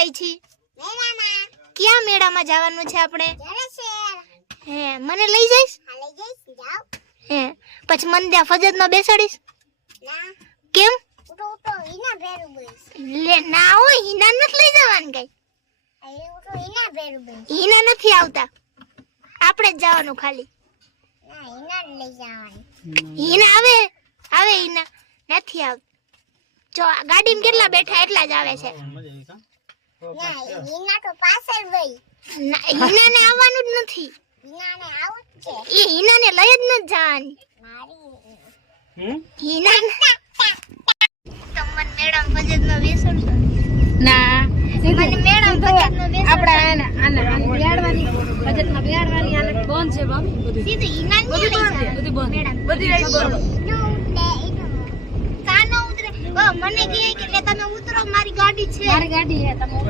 આવી છી ક્યાં મેળામાં જવાનું છે આપણે હે મને લઈ જઈશ હે પછી મને ત્યાં ફજતમાં બેસાડીશ કેમ લે ના હોય હિના નથી લઈ જવાનું કઈ હિના નથી આવતા આપણે જ જવાનું ખાલી હિના આવે આવે હિના નથી આવતા જો ગાડીમાં કેટલા બેઠા એટલા જ આવે છે હિનાને આવવાનું જ નથી એ હિનાને લઈ જ નથી જવાની હિના તમને મેડમ બજેટમાં બેસડશો ના મને મેડમ બજેટમાં બેસડશો આપણે આને બેહાડવાની બજેટમાં બેહાડવાની આને બંધ છે બાપ સીધું હિના ને લઈ જવાનું બધી બંધ મેડમ બધી રહી બંધ કાનો ઉતરે મને કહે કે તમે ઉતરો મારી ગાડી છે મારી ગાડી છે તમે